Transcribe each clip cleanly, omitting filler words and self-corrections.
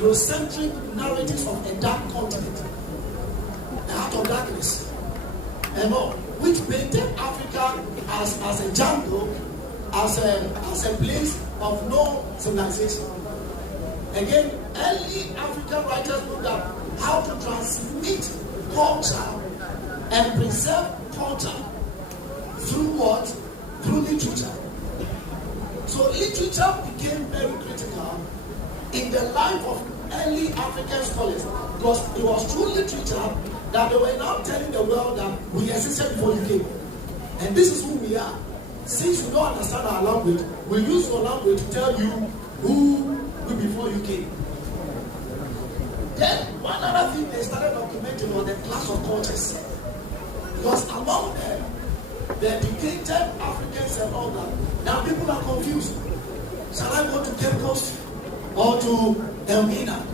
Eurocentric narratives of a dark continent, the heart of darkness, and all, which painted Africa as a jungle, as a place of no civilization. Again, early African writers looked at how to transmit culture and preserve culture through what? Through literature. So literature became very critical in the life of early African scholars, because it was through literature that they were now telling the world that we existed before you came. And this is who we are. Since you don't understand our language, we use your language to tell you who we before you came. Then one other thing they started documenting was the clash of cultures. Because among them, the educated Africans and all that, now people are confused. Shall I go to Cape Coast or to Elmina?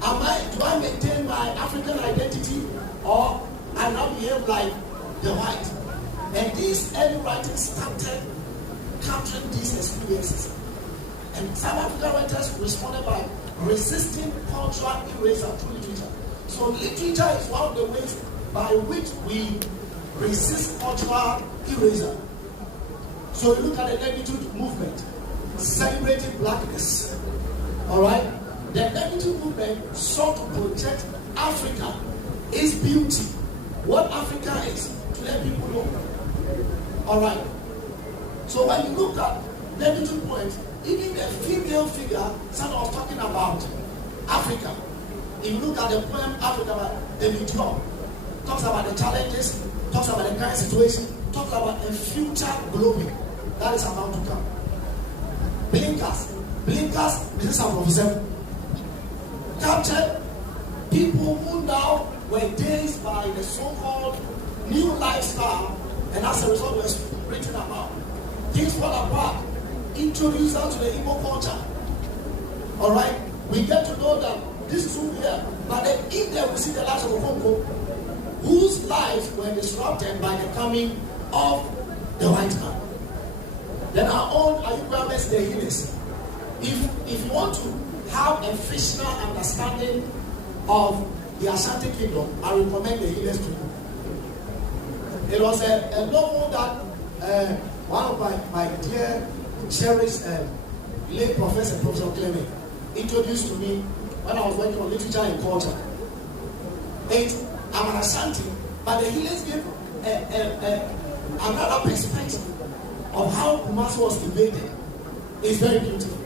Do I maintain my African identity, or I now behave like the white? And these early writers started capturing these experiences. And some African writers responded by resisting cultural erasure through literature. So literature is one of the ways by which we resist cultural erasure. So you look at the negritude movement, celebrating blackness. Alright? The negritude movement sought to project Africa, its beauty, what Africa is, to let people know. Alright? So when you look at negritude movement, even the female figure, someone was talking about Africa. If you look at the poem Africa by David York, talks about the challenges, talks about the current situation, talks about a future glory that is about to come. Blinkers, this is our professor, captured people who now were dazed by the so-called new lifestyle, and as a result were written about. Things fall apart, introduced us to the Igbo culture. Alright? We get to know that this is who we are. But then if there we see the lives of Okonko, whose lives were disrupted by the coming of the white man. Then our own Ayukwamesi, the healers. If you want to have a fictional understanding of the Ashanti kingdom, I recommend the healers to you. It was a novel that one of my dear, cherished late Professor Clement introduced to me when I was working on literature and culture. I'm an Ashanti, but the healers gave another perspective of how Kumasi was invaded. It's very beautiful.